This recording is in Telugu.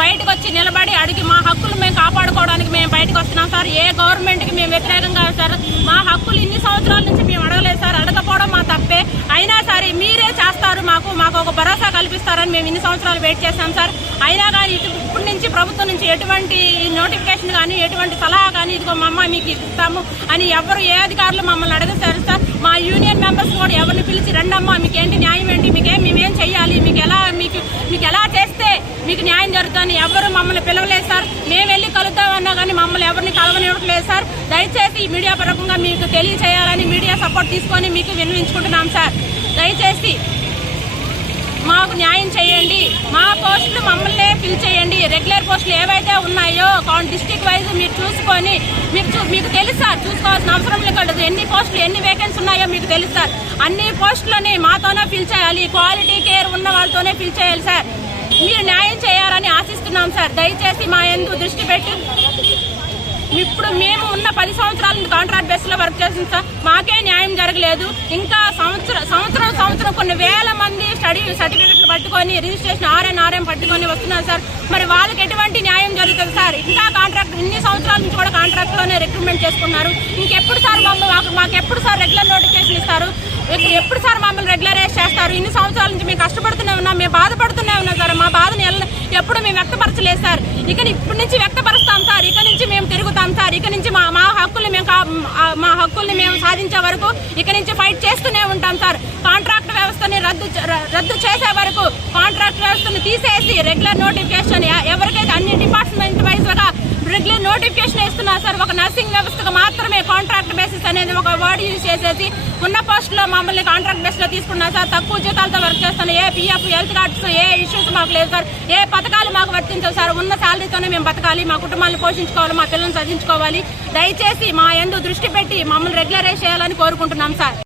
బయటకు వచ్చి నిలబడి అడిగి మా హక్కులు మేము కాపాడుకోవడానికి మేము బయటకు వస్తున్నాం సార్. ఏ గవర్నమెంట్ కి మేము వ్యతిరేకంగా సార్. మా హక్కులు ఇన్ని సంవత్సరాల నుంచి మేము అడగలేదు సార్. అడగపోవడం మా తప్పే. అయినా సరే మీరే చేస్తారు, మాకు ఒక భరోసా కల్పిస్తారని మేము ఇన్ని సంవత్సరాలు వెయిట్ చేస్తాం సార్. అయినా కానీ ఇప్పటి నుంచి ప్రభుత్వం నుంచి ఎటువంటి నోటిఫికేషన్ కానీ ఎటువంటి సలహా కానీ ఇదిగో మా అమ్మ మీకు ఇస్తాము అని ఎవరు ఏ అధికారులు మమ్మల్ని అడగసారు సార్. మా యూనియన్ మెంబర్స్ కూడా ఎవరిని పిలిచి రండమ్మా మీకేంటి న్యాయం ఏంటి, మేమేం చెయ్యాలి, మీకు ఎలా చేస్తే మీకు న్యాయం జరుగుతుందని ఎవరు మమ్మల్ని పిలవలేదు సార్. మేము వెళ్ళి కలుద్దామన్నా కానీ మమ్మల్ని ఎవరిని కలవనివ్వట్లేదు సార్. దయచేసి మీడియా పరంగా మీకు తెలియచేయాలని మీడియా సపోర్ట్ తీసుకొని మీకు విన్నవించుకుంటున్నాం సార్. దయచేసి మాకు న్యాయం చేయండి. మా పోస్టులు మమ్మల్ని ఫిల్ చేయండి. రెగ్యులర్ పోస్టులు ఏవైతే ఉన్నాయో డిస్ట్రిక్ట్ వైజ్ మీరు చూసుకొని మీకు తెలుసు సార్. చూసుకోవాల్సిన అవసరం లేదు. ఎన్ని పోస్టులు ఎన్ని వేకెన్సీ ఉన్నాయో మీకు తెలుసు సార్. అన్ని పోస్టులని మాతోనే ఫిల్ చేయాలి. క్వాలిటీ కేర్ ఉన్న వాళ్ళతోనే ఫిల్ చేయాలి సార్. మీరు న్యాయం చేయాలని ఆశిస్తున్నాం సార్. దయచేసి మా యందు దృష్టి పెట్టి ఇప్పుడు మేము ఉన్న 10 సంవత్సరాల నుంచి కాంట్రాక్ట్ బేస్ లో వర్క్ చేసింది సార్. మాకే న్యాయం జరగలేదు. ఇంకా సంవత్సరం కొన్ని వేల మంది స్టడీ సర్టిఫికెట్లు పట్టుకొని రిజిస్ట్రేషన్ ఆర్ఎన్ పట్టుకొని వస్తున్నారు సార్. మరి వాళ్ళకి ఎటువంటి న్యాయం జరుగుతుంది సార్? ఇంకా కాంట్రాక్ట్ ఇన్ని సంవత్సరాల నుంచి కూడా కాంట్రాక్ట్ లోనే రిక్రూట్మెంట్ చేసుకున్నారు. ఇంకెప్పుడు సార్ మాకు ఎప్పుడు సార్ రెగ్యులర్ నోటిఫికేషన్ ఇస్తారు? ఎప్పుడు సార్ మమ్మల్ని రెగ్యులరైజ్ చేస్తారు? ఇన్ని సంవత్సరాల నుంచి మేము కష్టపడుతూనే ఉన్నాం, మేము బాధపడుతూనే ఉన్నాం సార్. మా బాధను ఎప్పుడు మేము వ్యక్తపరచలేదు సార్. ఇప్పటి నుంచి వ్యక్తపరుస్తాం సార్. ఇక నుంచి మేము తిరుగుతాం సార్. ఇక నుంచి మా హక్కుల్ని మేము సాధించే వరకు ఇక నుంచి ఫైట్ చేస్తూనే ఉంటాం సార్. కాంట్రాక్ట్ వ్యవస్థని రద్దు చేసే వరకు, కాంట్రాక్ట్ వ్యవస్థను తీసేసి రెగ్యులర్ నోటిఫికేషన్ ఎవరికైతే అన్ని డిపార్ట్మెంట్ వైజ్ గా రెగ్యులర్ నోటిఫికేషన్ ఇస్తున్నారు సార్. ఒక నర్సింగ్ వ్యవస్థకు మాత్రమే కాంట్రాక్ట్ బేసిస్ అనేది ఒక వర్డ్ యూజ్ చేసేసి ఉన్న పోస్టులో మమ్మల్ని కాంట్రాక్ట్ బేస్ లో తీసుకున్నారు సార్. తక్కువ జీతాలతో వర్క్ చేస్తాను. ఏ పిఎఫ్ హెల్త్ కార్డ్స్ ఏ ఇష్యూస్ మాకు లేదు సార్. ఏ పథకాలు మాకు వర్తించవు సార్. ఉన్న శాలరీతోనే మేము బతకాలి, మా కుటుంబాన్ని పోషించుకోవాలి, మా పిల్లల్ని చదివించుకోవాలి. దయచేసి మా యందు దృష్టి పెట్టి మమ్మల్ని రెగ్యులరైజ్ చేయాలని కోరుకుంటున్నాం సార్.